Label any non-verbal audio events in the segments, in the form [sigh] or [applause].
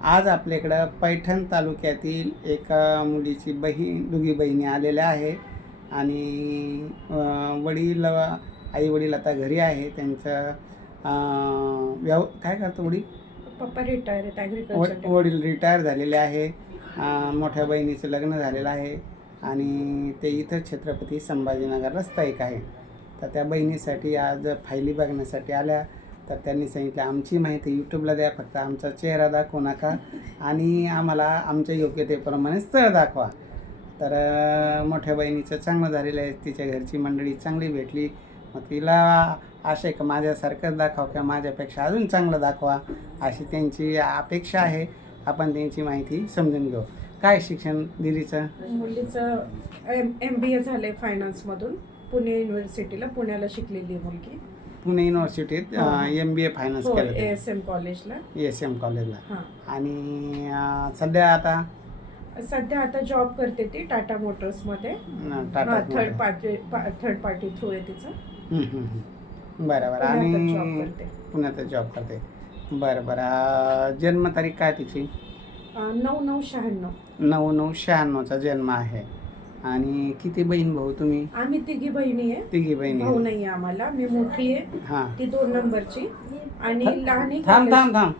आज आपल्याकडं पैठण तालुक्यातील एका मुलीची बहीण दोघी बहिणी आलेल्या आहे आणि वडील आई वडील आता घरी आहे. त्यांचं व्यव काय करतो वडील? पप्पा रिटायर आहेत ॲग्रिकल्चर वडील रिटायर झालेले आहे. अं, मोठ्या बहिणीचं लग्न झालेलं आहे आणि ते इथं छत्रपती संभाजीनगरला स्थायिक आहे. तर त्या बहिणीसाठी आज फायली बघण्यासाठी आल्या. तर त्यांनी सांगितलं आमची माहिती यूट्यूबला द्या फक्त आमचा चेहरा दाखवू नका आणि आम्हाला आमच्या योग्यतेप्रमाणे स्थळ दाखवा. तर मोठ्या बहिणीचं चांगलं झालेलं आहे. तिच्या घरची मंडळी चांगली भेटली. मग तिला आशा आहे का माझ्यासारखंच दाखवा किंवा माझ्यापेक्षा अजून चांगलं दाखवा अशी त्यांची अपेक्षा आहे. आपण त्यांची माहिती समजून घेऊ. काय शिक्षण दिलीचं मुलीचं एम एम बी ए झालंय फायनान्समधून पुणे युनिव्हर्सिटीला पुण्याला शिकलेली आहे मुलगी. पुणे युनिव्हर्सिटीत एम बी ए फायनान्स केलं ए एस एम कॉलेजला एस एम कॉलेजला आणि अं, सध्या आता? सध्या आता जॉब करते ती टाटा मोटर्समध्ये अं, Tata third party third party through आहे तिचं. बरं बरं. पुण्यातच आणि करते. पुण्यात जॉब करते. बरं बरं. अं, जन्मतारीख काय तिची? अं, नऊ नऊ शहाण्णव. नऊ नऊ शहाण्णवचा जन्म आहे. आणि किती बहीण भाऊ तुम्ही? आम्ही तिघी बहिणी आहे. तिघी बहिणी भाऊ नाही आहे आम्हाला. मी मोठी आहे. हां. ती दोन नंबरची. आणि लहानी थांब थांब थांब.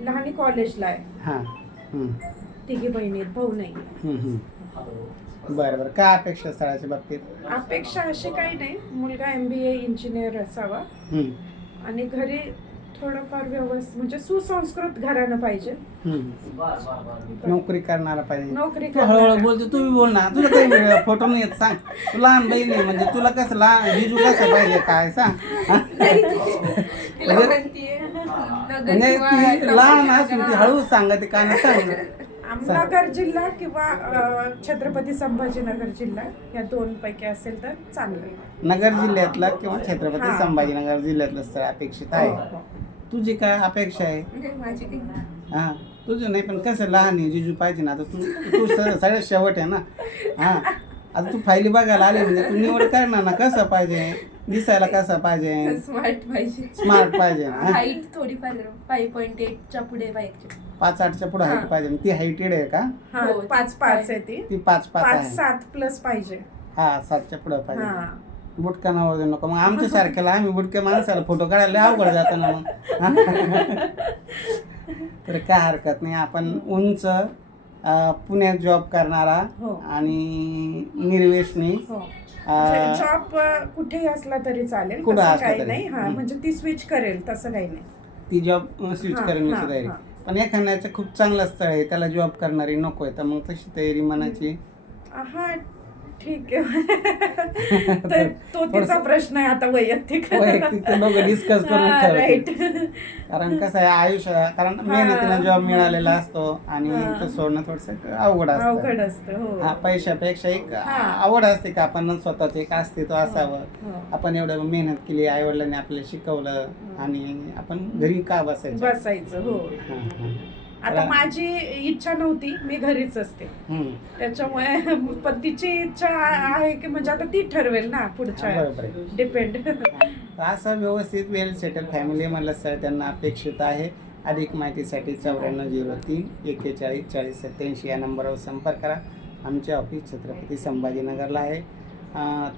लहानी कॉलेजला आहे. हां. हम्म, तिघी बहिणी आहेत. भाऊ नाही हम्म, हम्म. बरं बरं. काय अपेक्षा स्थळाच्या बाबतीत? अपेक्षा अशी काही नाही. मुलगा एम बी ए इंजिनियर असावा. हम्म, आणि घरी थोडंफार व्यवस्थित म्हणजे सुसंस्कृत घरानं पाहिजे. हम्म. नोकरी करणारा पाहिजे. नोकरी हळूहळू करणारा. बोलते तू बी बोल ना. तुला काही फोटो नाही येत सांग. तू लहान बहीण आहे म्हणजे तुला कसं लहान जिजू कसं पाहिजे काय सांग. हा? म्हणजे म्हणजे ती लहान असून ती हळूच सांगते का ना सांग. नगर जिल्हा किंवा अं, छत्रपती संभाजीनगर जिल्हा या दोन पैकी असेल तर चांगलं. नगर जिल्ह्यातला किंवा छत्रपती हा. संभाजीनगर जिल्ह्यातलं स्थळ अपेक्षित आहे. हो, हो. तुझी काय अपेक्षा आहे? माझी हा तुझं नाही पण कसं लहान आहे जिजू पाहिजे ना आता तू तू सगळ्यात शेवट आहे ना. हा आता तू फायली बघायला आली म्हणजे तू निवड करणार ना कसं पाहिजे? दिसायला कसं पाहिजे? स्मार्ट पाहिजे. स्मार्ट पाहिजे ना हा? हाईट थोडीफार फाईव्ह पॉईंट एटच्या पुढे पाहिजे पाच आठच्या पुढे हाईट हा. पाहिजे ती हाईटेड आहे का? हा हो, पाच पाच आहे ती. ती पाच पाच पाच आहे. सात प्लस पाहिजे. हा सातच्या पुढे पाहिजे. हा. बुटका नावर देऊ नको मग आमच्या सारख्याला आम्ही बुटक्या माणसाला फोटो काढायला अवघड जातं ना मग? [laughs] तर काय हरकत नाही आपण उंच पुण्यात जॉब करणारा हो. आणि निर्वेशनी हो जॉब कुठेही असला तरी चालेल काही. नाही हा. म्हणजे ती स्विच करेल तसं काही नाही ती जॉब स्विच करून हा, तयारी. पण एखाद्याचं खूप चांगलं स्थळ आहे त्याला जॉब करणारी नको आहे तर मग तशी तयारी मनाची हा ठीक आहे [laughs] तर तो तिचा प्रश्न आहे आता वैयक्तिक वैयक्तिक दोघं डिस्कस करून हा, right. कारण कसं आहे आयुष्य कारण हा. मेहनतीनं जॉब मिळालेला असतो आणि हा. तो सोडणं थोडस अवघड अवघड असतं असतं हो हा पैशापेक्षा एक हा. आवड असते का आपण स्वतःच एक अस्तित्व असावं हो. आपण एवढं मेहनत केली आई वडिलांनी आपल्याला शिकवलं आणि आपण घरी का बसायचं बसायचं हो हा, हा. आता माझी इच्छा नव्हती मी घरीच असते. त्याच्यामुळे [laughs] पण तिची इच्छा आहे की म्हणजे आता ती ठरवेल ना पुढच्या डिपेंड असं व्यवस्थित वेल सेटल फॅमिली म्हणलं सर त्यांना अपेक्षित आहे. अधिक माहितीसाठी चौऱ्याण्णव झिरो तीन एक्केचाळीस चाळीस सत्याऐंशी या नंबरवर संपर्क करा. आमचे ऑफिस छत्रपती संभाजीनगरला आहे.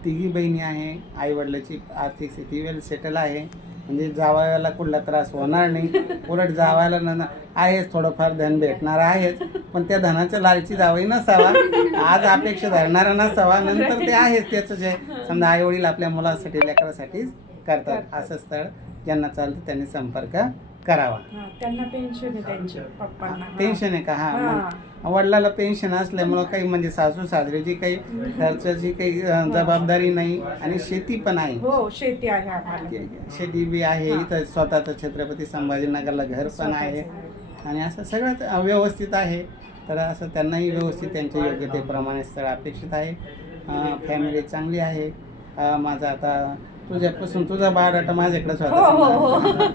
तिघी बहिणी आहे. आईवडिलाची आर्थिक स्थिती वेल सेटल आहे. म्हणजे जावयाला कुठला त्रास होणार नाही. उलट जावायला न आहेच थोडंफार धन भेटणार आहेच. पण त्या धनाच्या लालची जावई नसावा. आज अपेक्षा धरणारा नसावा. नंतर ते आहेच त्याचं जे समजा आई वडील आपल्या मुलासाठी लेकरासाठीच करतात. असं स्थळ ज्यांना चालतं त्यांनी संपर्क करावा. हा, त्यांना पेन्शन आहे त्यांची पप्पांना. पेन्शन आहे का? हा वडिलाला पेन्शन असल्यामुळं काही म्हणजे सासू सासऱ्याची काही खर्चाची काही जबाबदारी नाही आणि शेती पण आहे. हो शेती आहे आम्हाला. शेती बी आहे. इथं स्वतःचं छत्रपती संभाजीनगरला घर पण आहे. आणि असं सगळंच व्यवस्थित आहे. तर असं त्यांनाही व्यवस्थित त्यांच्या योग्यतेप्रमाणे स्थळ अपेक्षित आहे. फॅमिली चांगली आहे. माझा आता तुझ्यापासून तुझा बायोडाटा माझ्याकडेच हो हो होता. हो.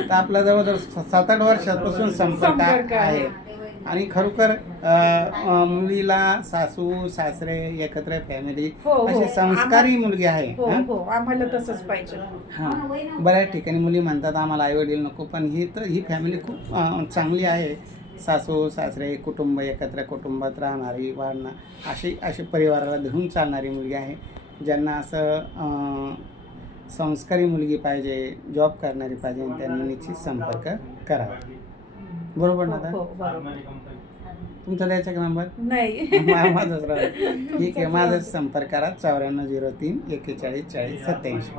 तर आपला जवळजवळ सात आठ वर्षापासून संपर्क संपर्क आहे. आहे. आणि खरोखर अं, अं, मुलीला सासू सासरे एकत्र फॅमिली हो, हो. अशी संस्कारी मुलगी आहे हो हं? हो. आम्हाला तसंच पाहिजे. हा. बऱ्याच ठिकाणी मुली म्हणतात आम्हाला आई वडील नको. पण ही तर ही फॅमिली खूप अं, चांगली आहे. सासू सासरे कुटुंब एकत्र कुटुंबात राहणारी वाढणार अशी अशी परिवाराला धरून चालणारी मुलगी आहे. ज्यांना असं अं, संस्कारी मुलगी पाहिजे जॉब करणारी पाहिजे आणि त्यांनी निश्चित संपर्क करावा. बरोबर ना हो, हो. तुमचा द्यायचा का नंबर? नाही. [laughs] माझाच ठीक आहे माझाच संपर्क करा. चौऱ्याण्णव झिरो तीन एक्केचाळीस चाळीस सत्याऐंशी.